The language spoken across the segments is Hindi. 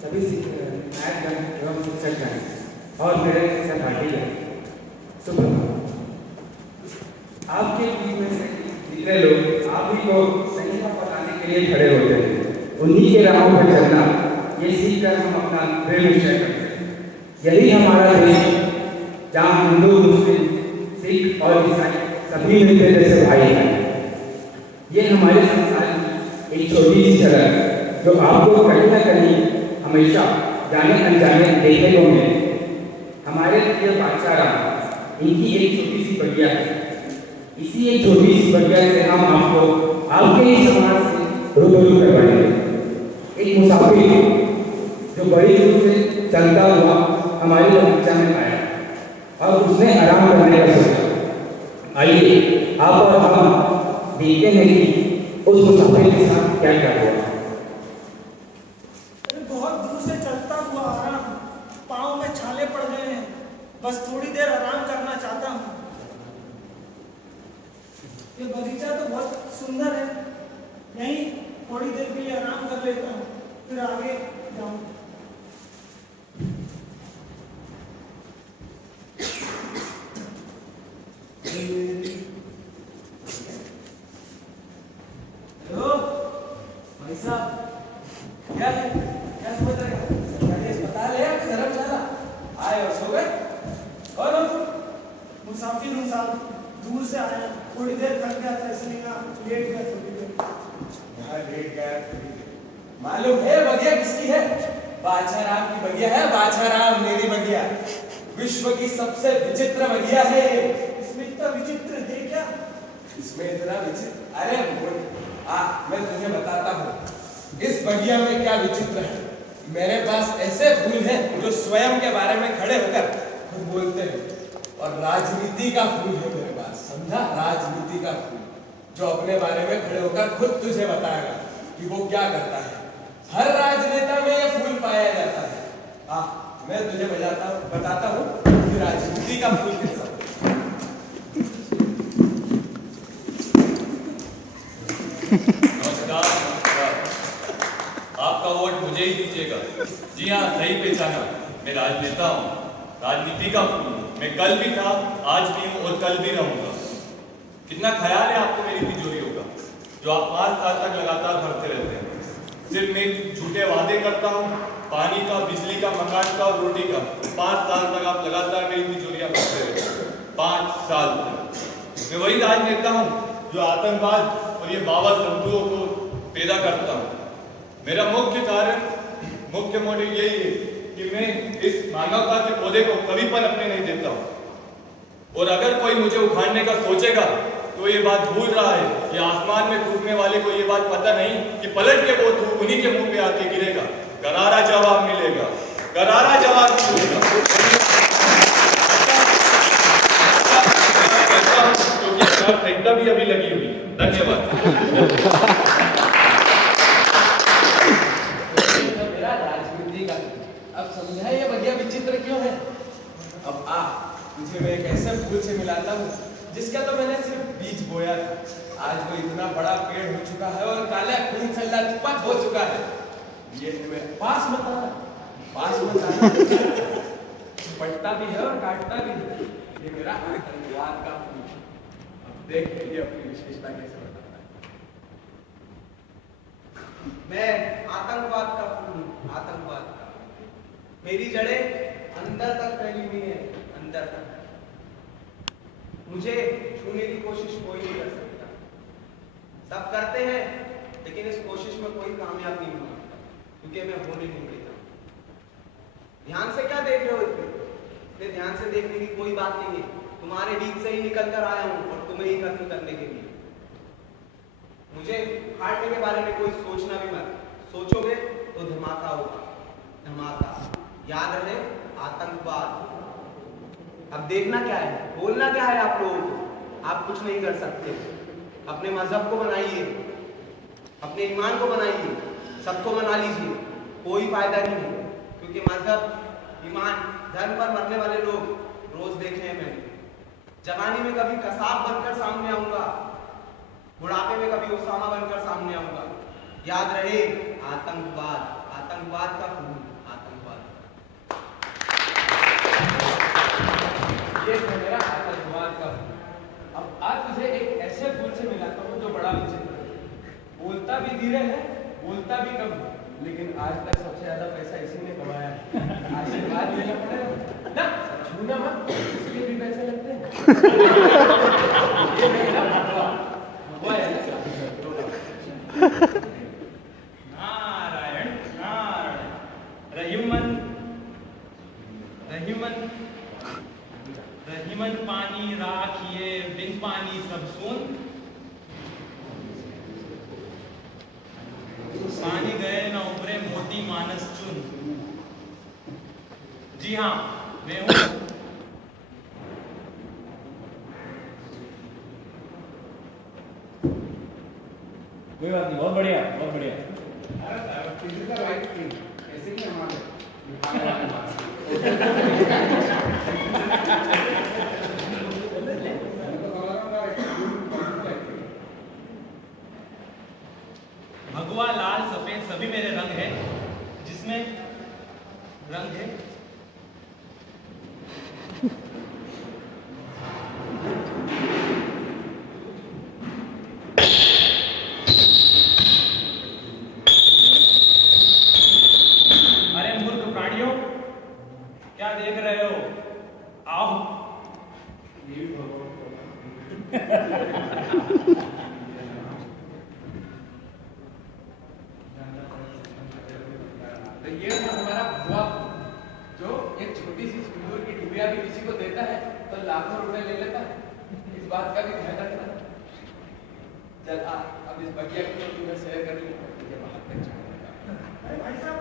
सभी नायकगण एवं शिक्षकगण और मेरे सहपाठी हैं। सुबह आपके बीच में से जितने लोग आप ही को सही राह बताने के लिए खड़े होते हैं, उन्हीं के राहों पर चलना, ये सीख कर हम अपना प्रेम निश्चय करते हैं। यही हमारा देश, जहाँ हिंदू, मुस्लिम, सिख और ईसाई सभी मिलते जैसे भाई हैं। ये हमारे संसार की एक छोटी सी झलक जो आपको कहीं ना कहीं हमेशा जाने अनजाने देखने को मिले। हमारे प्रिय बादशाह राम, इनकी एक छोटी सी बगिया है। इसी एक छोटी सी बगिया से हम आपको आपके ही समाज से रूबरू करवाएंगे। एक मुसाफिर जो बड़ी दूर से चलता हुआ हमारे बगीचा में आया और उसने आराम करने का सोचा। आइए आप और हम देखते हैं कि उस मुसाफिर के साथ क्या क्या हुआ। बहुत दूर से चलता हुआ आराम, पाँव में छाले पड़ गए हैं, बस थोड़ी देर आराम करना चाहता हूँ। ये बगीचा तो बहुत सुंदर है, यहीं थोड़ी देर के लिए आराम कर लेता हूँ, फिर आगे जाऊँ। हेलो भाई साहब, क्या है, क्या समझ रहे हैं? अस्पताल है या धर्मशाला? आए और सो गए? और मुसाफिर हूँ साहब, दूर से आया, थोड़ी देर थक गया था इसलिए यहाँ लेट गया थोड़ी देर। यहाँ लेट गया थोड़ी देर। मालूम है बगिया किसकी है? बादशाह राम की बगिया है। बादशाह राम मेरी बगिया, विश्व की सबसे विचित्र बगिया है। इसमें इतना विचित्र है क्या? इसमें इतना विचित्र, अरे मैं तुझे बताता हूँ इस बगिया में क्या विचित्र है। मेरे पास ऐसे फूल हैं जो स्वयं के बारे में खड़े होकर खुद बोलते हैं, और राजनीति का फूल है मेरे पास, समझा? राजनीति का फूल जो अपने बारे में खड़े होकर खुद तुझे बताएगा कि वो क्या करता है। हर राजनेता में ये फूल पाया जाता है। मैं तुझे बताता हूँ कि राजनीति का फूल कैसा। नमस्कार, आपका वोट मुझे ही दीजिएगा। जी हाँ, सही पहचाना, मैं राजनेता हूँ, राजनीति का फूल। मैं कल भी था, आज भी हूँ और कल भी रहूंगा। कितना ख्याल है आपको मेरी तिजोरियों का, जो आप 5 साल तक लगातार भरते रहते हैं। सिर्फ मैं झूठे वादे करता हूँ, पानी का, बिजली का, मकान का और रोटी का। 5 साल तक आप लगातार मेरी तिजोरियां भरते रहते हैं, 5 साल तक। मैं वही राजनेता हूँ जो आतंकवाद और ये बाबा संतुओं को पैदा करता हूँ। मेरा मुख्य कारण, मुख्य मोटिव यही है कि मैं इस मानवता के पौधे को कभी पनपने नहीं देता हूँ। और अगर कोई मुझे उखाड़ने का सोचेगा तो ये बात भूल रहा है कि आसमान में थूकने वाले को ये बात पता नहीं कि पलट के वो थूक उन्हीं के मुंह पे आके गिरेगा। करारा जवाब मिलेगा, करारा जवाब मिलेगा। क्योंकि भी अभी लगी हुई। धन्यवाद। मेरा राजनीति का, अब समझा ये बगिया विचित्र क्यों है? अब तुझे मैं एक ऐसे फूल से मिलाता हूँ जिसका तो मैंने सिर्फ बीज बोया था। आज वो इतना बड़ा पेड़ हो चुका है और काला खून से लथपथ हो चुका है। ये मैं पास मत आना पटता भी है और काटता भी है। ये मेरा आतंकवाद का फूल। अब देख ये अपनी विशेषता कैसे बताता है। मैं आतंकवाद का फूल हूँ, आतंकवाद का। मेरी जड़ें अंदर तक फैली हुई है। अंदर तक है। मुझे छूने की कोशिश कोई नहीं कर सकता। सब करते हैं लेकिन इस कोशिश में कोई कामयाब नहीं हुआ क्योंकि मैं होने नहीं देता। ध्यान से क्या देख रहे हो? इतने ध्यान से देखने की कोई बात नहीं है। तुम्हारे बीच से ही निकल कर आया हूं और तुम्हें ही खत्म करने के लिए। मुझे फाड़ने के बारे में कोई सोचना भी मत। सोचोगे तो धमाका होगा, धमाका। याद रहे, आतंकवाद। अब देखना क्या है, बोलना क्या है आप लोगों को? आप कुछ नहीं कर सकते। अपने मजहब को बनाइए, अपने ईमान को बनाइए, सबको मना लीजिए, कोई फायदा नहीं है। क्योंकि मजहब, ईमान, धर्म पर मरने वाले लोग रोज देखे हैं मैंने। जवानी में कभी कसाब बनकर सामने आऊंगा, बुढ़ापे में कभी उसामा बनकर सामने आऊंगा। याद रहे, आतंकवाद, आतंकवाद का खून, आतंकवाद। ये है मेरा आतंकवाद का फूल। अब आज तुझे एक ऐसे फूल से मिलाता हूँ जो बड़ा विचित्र है। बोलता भी धीरे है, बोलता भी कम है, लेकिन आज तक सबसे ज्यादा पैसा इसी ने कमाया है। आशीर्वाद लेना पड़ेगा ना, छूना मत, इसके भी पैसे लगते हैं। ये मेरा भगवा है ना। नारायण नारायण। रहीमन रहीमन रहीमन पानी राखिए, बिन पानी सब सून। पानी गए न उभरे मोती मानस चुन। जी हाँ, मैं हूँ। कोई बात नहीं, बहुत बढ़िया, बहुत बढ़िया। ऐसे ही हमारे भगवा लाल सफेद सभी मेरे रंग हैं, जिसमें रंग है अरे मूर्ख प्राणियों, क्या देख रहे हो? आओ। तो ये था हमारा भगवा फूल, जो एक छोटी सी सिंदूर की डिबिया भी किसी को देता है तो लाखों रुपए ले लेता है। इस बात का भी ध्यान रखना। चल आ, अब इस बगिया को तुमने शेयर कर लिया, ये बाहर तक चलेगा। अरे भाई साहब,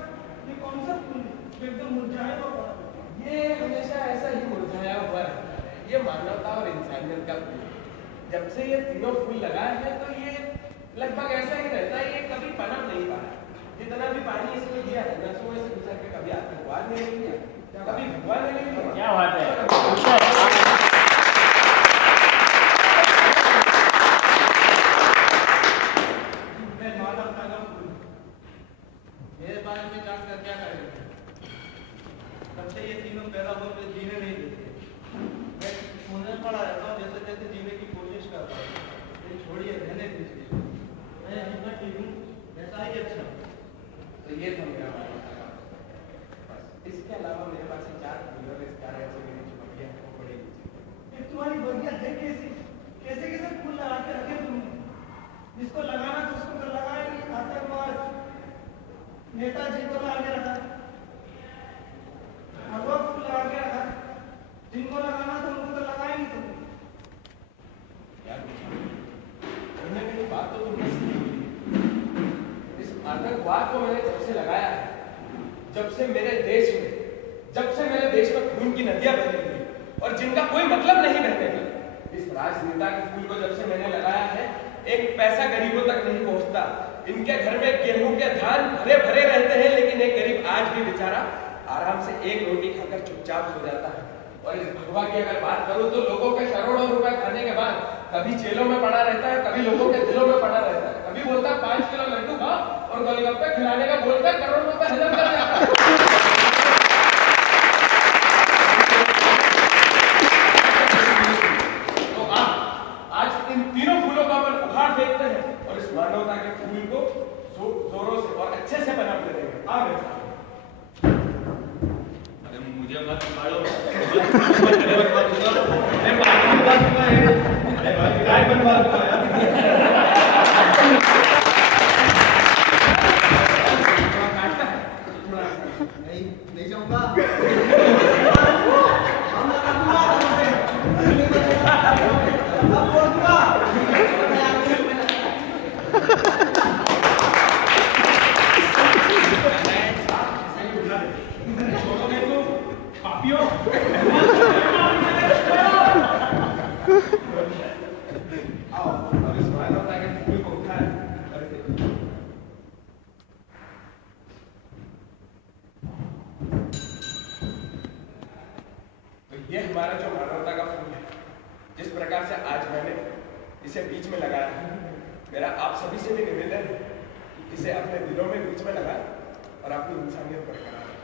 ये कौन सा फूल है? जो एकदम मुरझाया हुआ पड़ा है। ये हमेशा ऐसा ही मुरझाया हुआ रहता है। ये मानवता और इंसानियत का फूल है। जब से ये तीनों फूल लगाए हैं तो ये लगभग ऐसा ही रहता है। ये कभी पनप नहीं पाया। जितना भी पानी इसमें दिया है, नसों से गुजर के कभी आतंकवाद ने नहीं किया, कभी भगवान ने नहीं किया। क्या बात है। मैं मानव का नाम फूल। मेरे बारे में जानकर क्या करेंगे? तब से ये तीनों पैदा होकर जीने नहीं देते। मैं सोने पड़ा रहता हूँ, जैसे जैसे जीने की कोशिश करता हूँ। ये छोड़िए, रहने दीजिए। मैं जितना ठीक हूँ वैसा ही अच्छा। तो ये था मेरा मानवता का बस। इसके अलावा मेरे पास 4 फूल और 4 ऐसे मेरी जो बगिया है वो बड़ी नीचे। ये तुम्हारी बगिया है कैसी? कैसे कैसे फूल लगा के रखे तुमने? जिसको लगाना तो उसको तो लगाया नहीं। आतंकवाद, नेताजी को लगा के रखा, भगवा फूल लगा के रखा। जिनको लगाना था उनको तो लगाया नहीं तुमने। यार कहीं ना कहीं बात तो तुमने सही की। इस आतंकवाद को मैंने जब से लगाया है, जब से मेरे देश में खून की नदियां बह रही हैं और जिनका कोई मतलब नहीं बहने का, इस राजनेता के फूल को जब से मैंने लगाया है, एक पैसा गरीबों तक नहीं पहुंचता। इनके घर में गेहूं के धान भरे भरे रहते हैं, लेकिन एक गरीब आज भी बेचारा आराम से एक रोटी खाकर चुपचाप सो जाता है। और इस भगवा की अगर बात करूं तो लोगों के करोड़ों रुपए खाने के बाद कभी जेलों में पड़ा रहता है, कभी लोगों के दिलों में पड़ा रहता है। कभी बोलता है 5 किलो लड्डू खा और गोलगप्पे खिलाने का बोलकर करोड़ों रुपए हजम कर जाता है। तो आज इन तीनों फूलों का अपन उखाड़ फेंकते हैं और इस मानवता के फूल को जोरों से और अच्छे से बना देते हैं। आ गए। अरे मुझे मत उखाड़ो, नहीं जाऊंगा। ये हमारा जो मानवता का फूल है, जिस प्रकार से आज मैंने इसे बीच में लगाया है, मेरा आप सभी से भी निवेदन है कि इसे अपने दिलों में बीच में लगाएं और अपनी इंसानियत बरकरार रखें।